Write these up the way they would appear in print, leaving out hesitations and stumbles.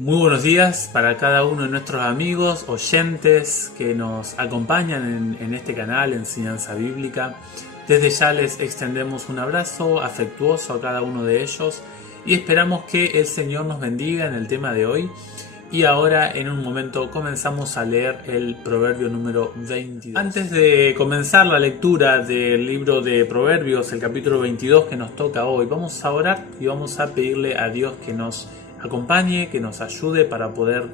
Muy buenos días para cada uno de nuestros amigos, oyentes que nos acompañan en este canal Enseñanza Bíblica. Desde ya les extendemos un abrazo afectuoso a cada uno de ellos y esperamos que el Señor nos bendiga en el tema de hoy. Y ahora en un momento comenzamos a leer el proverbio número 22. Antes de comenzar la lectura del libro de Proverbios, el capítulo 22 que nos toca hoy, vamos a orar y vamos a pedirle a Dios que nos acompañe, que nos ayude para poder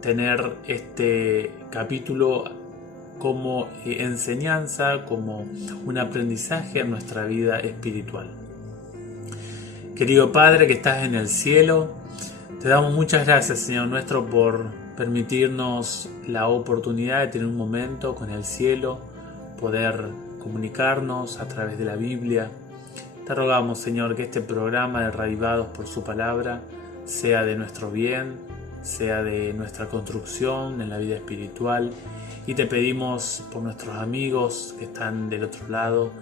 tener este capítulo como enseñanza, como un aprendizaje en nuestra vida espiritual. Querido Padre que estás en el cielo, te damos muchas gracias, Señor nuestro, por permitirnos la oportunidad de tener un momento con el cielo, poder comunicarnos a través de la Biblia. Te rogamos, Señor, que este programa de Reavivados por su palabra sea de nuestro bien, sea de nuestra construcción en la vida espiritual, y te pedimos por nuestros amigos que están del otro lado,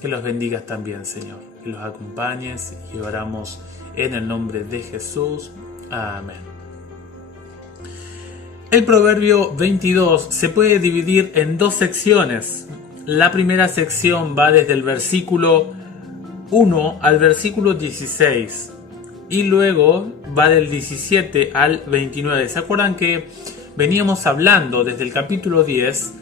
que los bendigas también, Señor, que los acompañes, y oramos en el nombre de Jesús. Amén. El proverbio 22 se puede dividir en dos secciones. La primera sección va desde el versículo 1 al versículo 16 y luego va del 17 al 29. ¿Se acuerdan que veníamos hablando desde el capítulo 10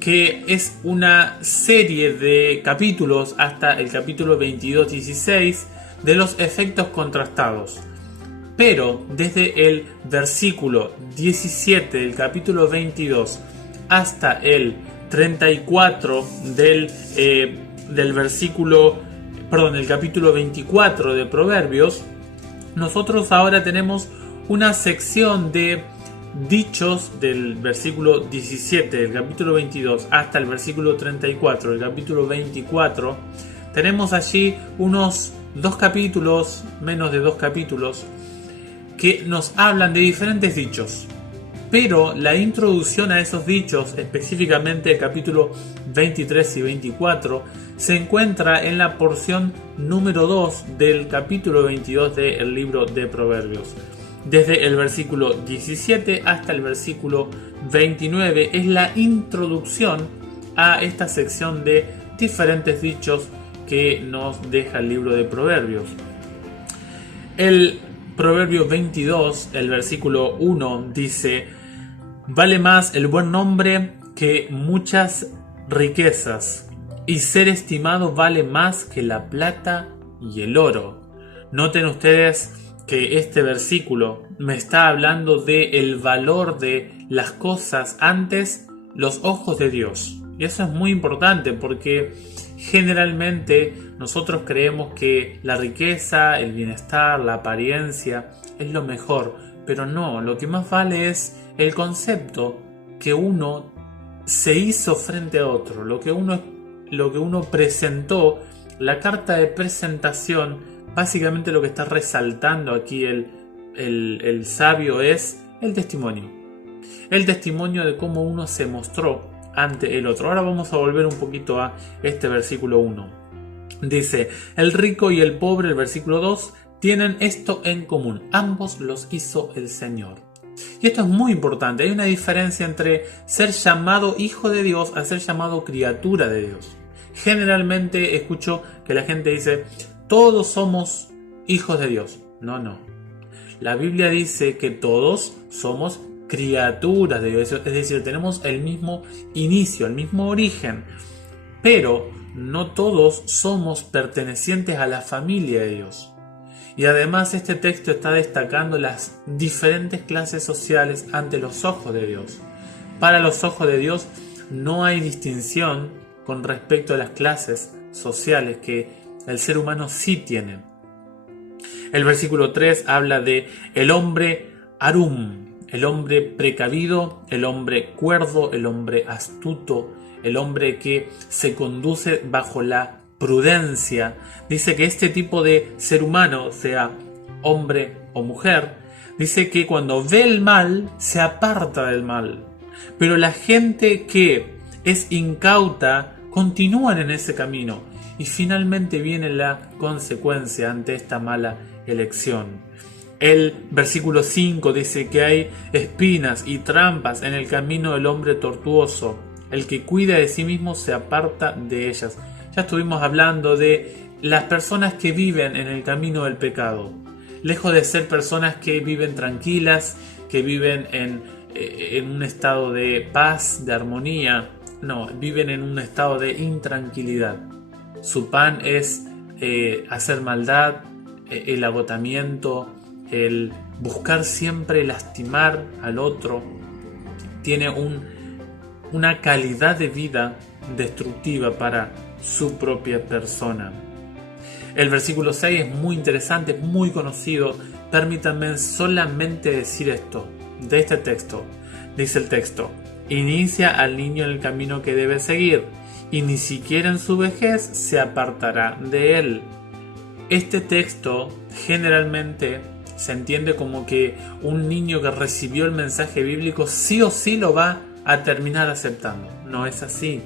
que es una serie de capítulos hasta el capítulo 22-16 de los efectos contrastados? Pero desde el versículo 17 del capítulo 22 hasta el 34 del capítulo 24 de Proverbios, nosotros ahora tenemos una sección de dichos del versículo 17 del capítulo 22 hasta el versículo 34 del capítulo 24. Tenemos allí unos menos de dos capítulos, que nos hablan de diferentes dichos, pero la introducción a esos dichos, específicamente el capítulo 23 y 24, se encuentra en la porción número 2 del capítulo 22 del libro de Proverbios. Desde el versículo 17 hasta el versículo 29 es la introducción a esta sección de diferentes dichos que nos deja el libro de Proverbios. El Proverbio 22, el versículo 1 dice: vale más el buen nombre que muchas riquezas, y ser estimado vale más que la plata y el oro. Noten ustedes que este versículo me está hablando de el valor de las cosas antes los ojos de Dios. Y eso es muy importante porque generalmente nosotros creemos que la riqueza, el bienestar, la apariencia es lo mejor, pero no, lo que más vale es el concepto que uno se hizo frente a otro, lo que uno presentó, la carta de presentación. Básicamente lo que está resaltando aquí el sabio es el testimonio de cómo uno se mostró ante el otro. Ahora vamos a volver un poquito a este versículo 1. Dice: el rico y el pobre, el versículo 2, tienen esto en común: ambos los hizo el Señor. Y esto es muy importante. Hay una diferencia entre ser llamado hijo de Dios a ser llamado criatura de Dios. Generalmente escucho que la gente dice: todos somos hijos de Dios. No. La Biblia dice que todos somos criaturas de Dios, es decir, tenemos el mismo inicio, el mismo origen, pero no todos somos pertenecientes a la familia de Dios. Y además este texto está destacando las diferentes clases sociales ante los ojos de Dios. Para los ojos de Dios no hay distinción con respecto a las clases sociales que el ser humano sí tiene. El versículo 3 habla de el hombre arum, el hombre precavido, el hombre cuerdo, el hombre astuto, el hombre que se conduce bajo la prudencia. Dice que este tipo de ser humano, sea hombre o mujer, dice que cuando ve el mal, se aparta del mal. Pero la gente que es incauta continúan en ese camino y finalmente viene la consecuencia ante esta mala elección. El versículo 5 dice que hay espinas y trampas en el camino del hombre tortuoso. El que cuida de sí mismo se aparta de ellas. Ya estuvimos hablando de las personas que viven en el camino del pecado. Lejos de ser personas que viven tranquilas, que viven en un estado de paz, de armonía. No, viven en un estado de intranquilidad. Su pan es hacer maldad, el agotamiento, el buscar siempre lastimar al otro. Tiene una calidad de vida destructiva para su propia persona. El versículo 6 es muy interesante, es muy conocido. Permítanme solamente decir esto de este texto. Dice el texto: inicia al niño en el camino que debe seguir, y ni siquiera en su vejez se apartará de él. Este texto generalmente se entiende como que un niño que recibió el mensaje bíblico sí o sí lo va a terminar aceptando. No es así.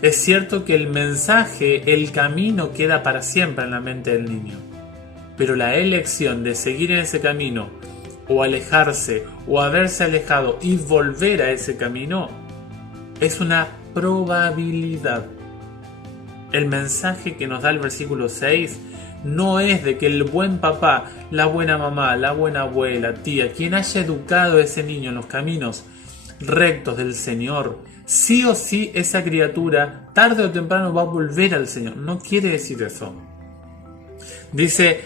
Es cierto que el mensaje, el camino queda para siempre en la mente del niño, pero la elección de seguir en ese camino, o alejarse, o haberse alejado y volver a ese camino, es una probabilidad. El mensaje que nos da el versículo 6 no es de que el buen papá, la buena mamá, la buena abuela, tía, quien haya educado a ese niño en los caminos rectos del Señor, sí o sí esa criatura tarde o temprano va a volver al Señor. No quiere decir eso. Dice: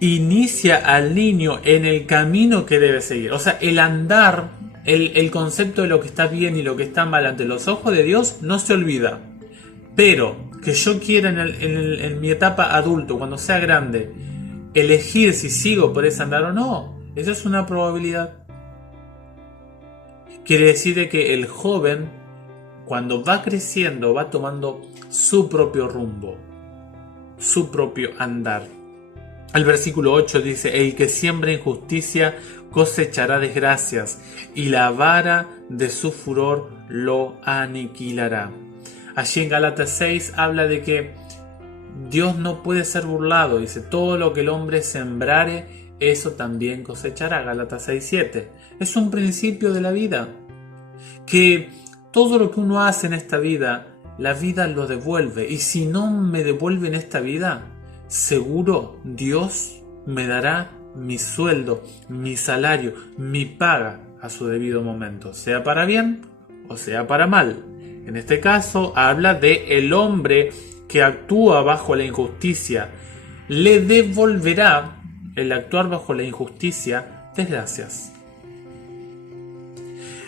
inicia al niño en el camino que debe seguir. O sea, el andar, el concepto de lo que está bien y lo que está mal ante los ojos de Dios no se olvida. Pero que yo quiera en mi etapa adulto, cuando sea grande, elegir si sigo por ese andar o no, eso es una probabilidad. Quiere decir de que el joven, cuando va creciendo, va tomando su propio rumbo, su propio andar. El versículo 8 dice: el que siembra injusticia cosechará desgracias, y la vara de su furor lo aniquilará. Allí en Gálatas 6 habla de que Dios no puede ser burlado. Dice: todo lo que el hombre sembrare, eso también cosechará. Gálatas 6:7. Es un principio de la vida, que todo lo que uno hace en esta vida, la vida lo devuelve. Y si no me devuelve en esta vida, seguro Dios me dará mi sueldo, mi salario, mi paga a su debido momento, sea para bien o sea para mal. En este caso habla de el hombre que actúa bajo la injusticia. Le devolverá el actuar bajo la injusticia desgracias.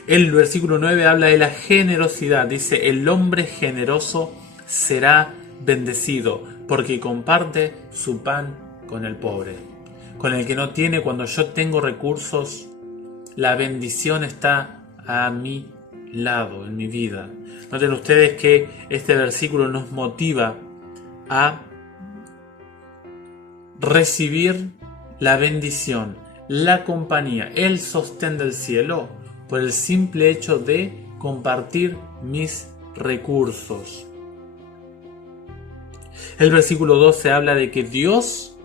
El versículo 9 habla de la generosidad. Dice: el hombre generoso será bendecido, porque comparte su pan con el pobre. Con el que no tiene. Cuando yo tengo recursos, la bendición está a mi lado, en mi vida. Noten ustedes que este versículo nos motiva a recibir la bendición, la compañía, el sostén del cielo, por el simple hecho de compartir mis recursos. El versículo 12 habla de que Dios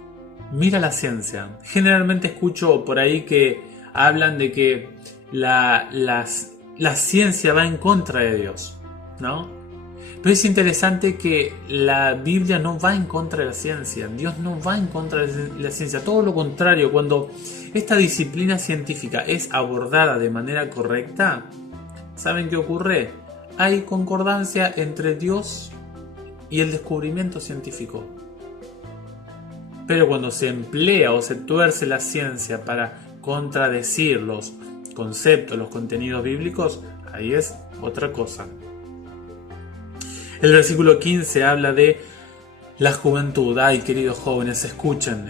mira la ciencia. Generalmente escucho por ahí que hablan de que la ciencia va en contra de Dios, ¿no? Pero es interesante que la Biblia no va en contra de la ciencia. Dios no va en contra de la ciencia. Todo lo contrario, cuando esta disciplina científica es abordada de manera correcta, ¿saben qué ocurre? Hay concordancia entre Dios y el descubrimiento científico. Pero cuando se emplea o se tuerce la ciencia para contradecir los conceptos, los contenidos bíblicos, ahí es otra cosa. El versículo 15 habla de la juventud. Ay, queridos jóvenes, escuchen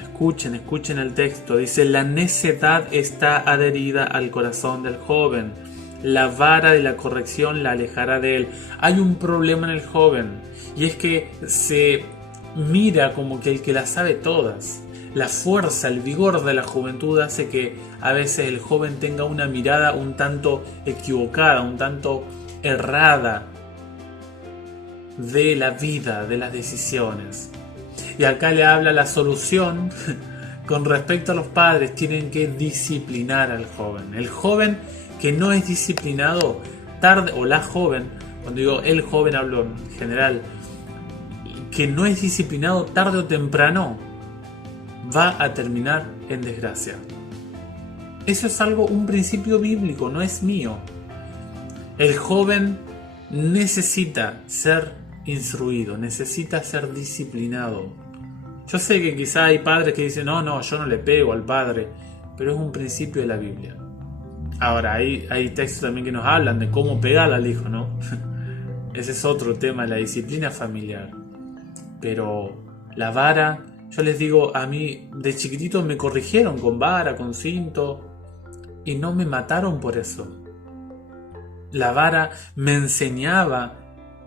el texto. Dice: la necedad está adherida al corazón del joven. La vara de la corrección la alejará de él. Hay un problema en el joven, y es que se mira como que el que las sabe todas. La fuerza, el vigor de la juventud hace que a veces el joven tenga una mirada un tanto equivocada, un tanto errada de la vida, de las decisiones. Y acá le habla la solución con respecto a los padres, tienen que disciplinar al joven. El joven que no es disciplinado, tarde, o la joven, cuando digo el joven hablo en general, que no es disciplinado, tarde o temprano va a terminar en desgracia. Eso es un principio bíblico, no es mío. El joven necesita ser instruido, necesita ser disciplinado. Yo sé que quizá hay padres que dicen, no, yo no le pego al padre, pero es un principio de la Biblia. Ahora, hay textos también que nos hablan de cómo pegar al hijo, ¿no? Ese es otro tema, la disciplina familiar. Pero la vara, yo les digo, a mí de chiquitito me corrigieron con vara, con cinto, y no me mataron por eso. La vara me enseñaba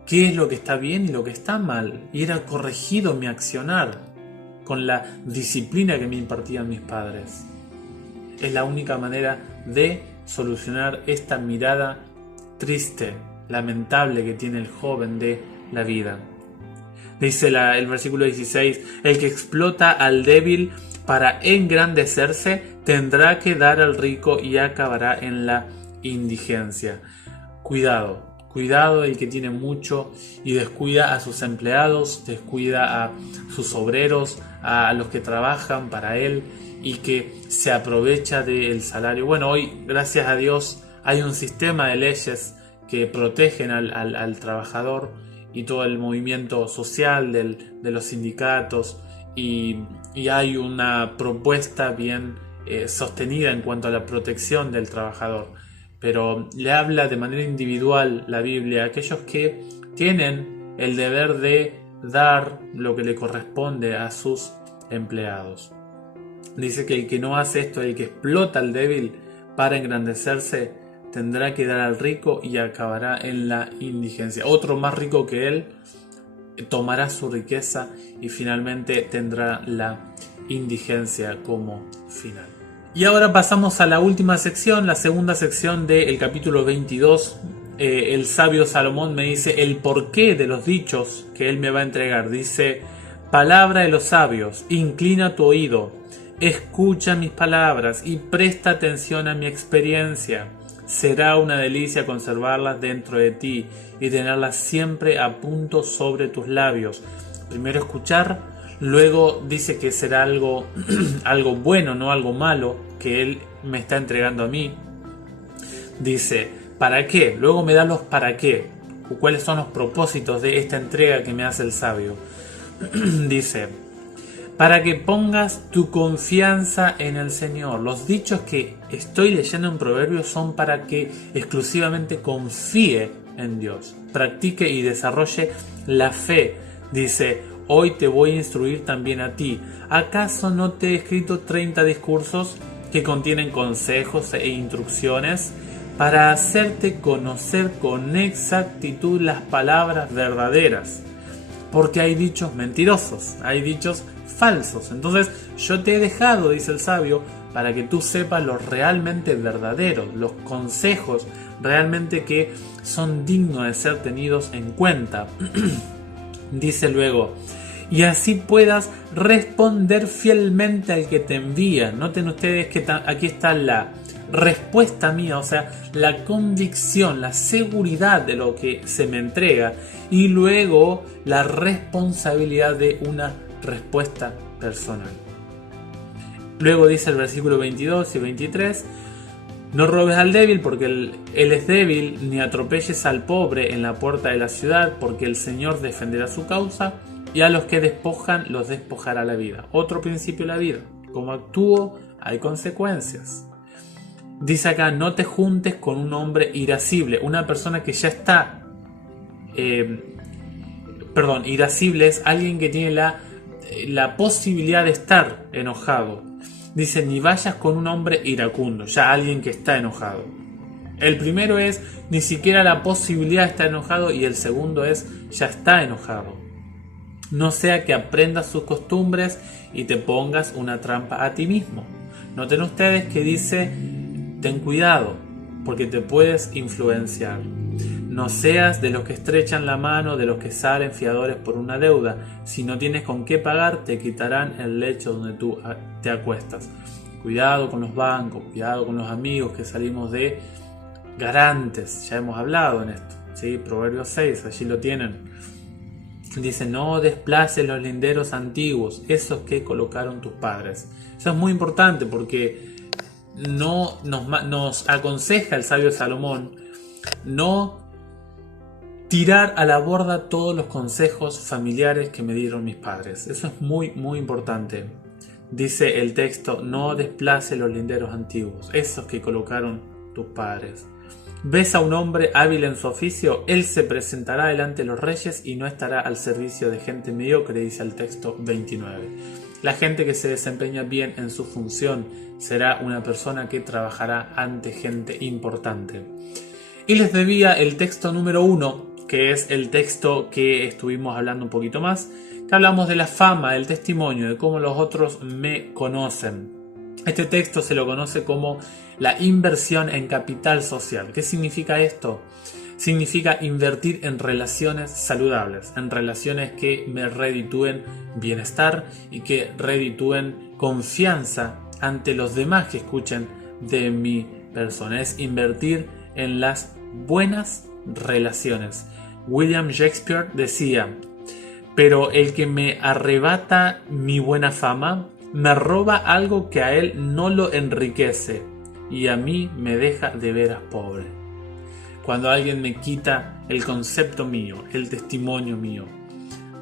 qué es lo que está bien y lo que está mal, y era corregido mi accionar con la disciplina que me impartían mis padres. Es la única manera de solucionar esta mirada triste, lamentable que tiene el joven de la vida. Dice el versículo 16, el que explota al débil para engrandecerse tendrá que dar al rico y acabará en la indigencia. Cuidado el que tiene mucho y descuida a sus empleados, descuida a sus obreros, a los que trabajan para él y que se aprovecha del salario. Bueno, hoy, gracias a Dios, hay un sistema de leyes que protegen al trabajador y todo el movimiento social de los sindicatos y hay una propuesta bien sostenida en cuanto a la protección del trabajador. Pero le habla de manera individual la Biblia a aquellos que tienen el deber de dar lo que le corresponde a sus empleados. Dice que el que no hace esto, el que explota al débil para engrandecerse, tendrá que dar al rico y acabará en la indigencia. Otro más rico que él tomará su riqueza y finalmente tendrá la indigencia como final. Y ahora pasamos a la última sección, la segunda sección del capítulo 22. El sabio Salomón me dice el porqué de los dichos que él me va a entregar. Dice, palabra de los sabios, inclina tu oído, escucha mis palabras y presta atención a mi experiencia. Será una delicia conservarlas dentro de ti y tenerlas siempre a punto sobre tus labios. Primero escuchar. Luego dice que será algo bueno, no algo malo, que él me está entregando a mí. Dice, ¿para qué? Luego me da los para qué. ¿Cuáles son los propósitos de esta entrega que me hace el sabio? Dice, para que pongas tu confianza en el Señor. Los dichos que estoy leyendo en Proverbios son para que exclusivamente confíe en Dios, practique y desarrolle la fe. Dice, hoy te voy a instruir también a ti. ¿Acaso no te he escrito 30 discursos que contienen consejos e instrucciones para hacerte conocer con exactitud las palabras verdaderas? Porque hay dichos mentirosos, hay dichos falsos. Entonces yo te he dejado, dice el sabio, para que tú sepas los realmente verdaderos, los consejos realmente que son dignos de ser tenidos en cuenta. Dice luego, y así puedas responder fielmente al que te envía. Noten ustedes que aquí está la respuesta mía, o sea, la convicción, la seguridad de lo que se me entrega y luego la responsabilidad de una respuesta personal. Luego dice el versículo 22 y 23, no robes al débil porque él es débil, ni atropelles al pobre en la puerta de la ciudad, porque el Señor defenderá su causa y a los que despojan los despojará la vida. Otro principio de la vida, como actúo hay consecuencias. Dice acá, no te juntes con un hombre irascible, una persona que ya está, irascible es alguien que tiene la posibilidad de estar enojado. Dice, ni vayas con un hombre iracundo, ya alguien que está enojado. El primero es ni siquiera la posibilidad de estar enojado y el segundo es ya está enojado. No sea que aprendas sus costumbres y te pongas una trampa a ti mismo. Noten ustedes que dice, ten cuidado porque te puedes influenciar. No seas de los que estrechan la mano, de los que salen fiadores por una deuda. Si no tienes con qué pagar, te quitarán el lecho donde tú te acuestas. Cuidado con los bancos, cuidado con los amigos que salimos de garantes. Ya hemos hablado en esto, ¿sí? Proverbios 6, allí lo tienen. Dice, no desplaces los linderos antiguos, esos que colocaron tus padres. Eso es muy importante porque nos aconseja el sabio Salomón no tirar a la borda todos los consejos familiares que me dieron mis padres. Eso es muy, muy importante. Dice el texto, no desplace los linderos antiguos, esos que colocaron tus padres. ¿Ves a un hombre hábil en su oficio? Él se presentará delante de los reyes y no estará al servicio de gente mediocre, dice el texto 29. La gente que se desempeña bien en su función será una persona que trabajará ante gente importante. Y les debía el texto número 1, que es el texto que estuvimos hablando un poquito más, que hablamos de la fama, del testimonio, de cómo los otros me conocen. Este texto se lo conoce como la inversión en capital social. ¿Qué significa esto? Significa invertir en relaciones saludables, en relaciones que me reditúen bienestar y que reditúen confianza ante los demás que escuchen de mi persona. Es invertir en las buenas relaciones. William Shakespeare decía, pero el que me arrebata mi buena fama me roba algo que a él no lo enriquece y a mí me deja de veras pobre. Cuando alguien me quita el concepto mío, el testimonio mío,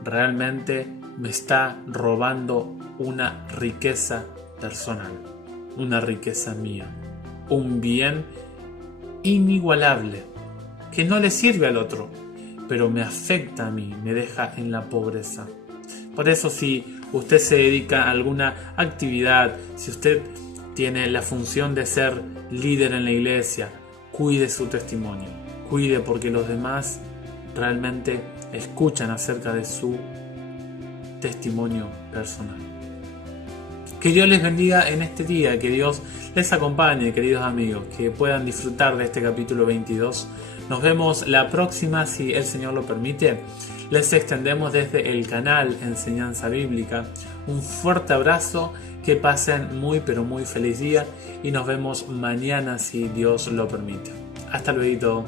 realmente me está robando una riqueza personal, una riqueza mía, un bien inigualable que no le sirve al otro, pero me afecta a mí, me deja en la pobreza. Por eso, si usted se dedica a alguna actividad, si usted tiene la función de ser líder en la iglesia, cuide su testimonio, cuide porque los demás realmente escuchan acerca de su testimonio personal. Que Dios les bendiga en este día, que Dios les acompañe, queridos amigos, que puedan disfrutar de este capítulo 22. Nos vemos la próxima, si el Señor lo permite. Les extendemos desde el canal Enseñanza Bíblica un fuerte abrazo, que pasen muy pero muy feliz día y nos vemos mañana si Dios lo permite. Hasta luego.